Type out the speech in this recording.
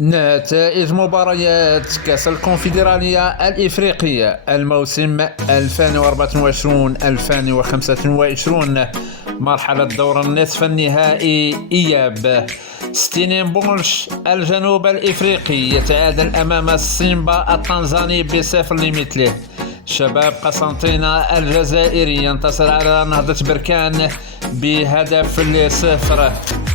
نتائج مباريات كأس الكونفدرالية الإفريقية الموسم 2024-2025 مرحلة دور النصف النهائي إياب. ستينينبولش الجنوب الإفريقي يتعادل أمام السيمبا التنزاني بصفر لمثله. شباب قسنطينة الجزائري ينتصر على نهضة بركان بهدف ل0.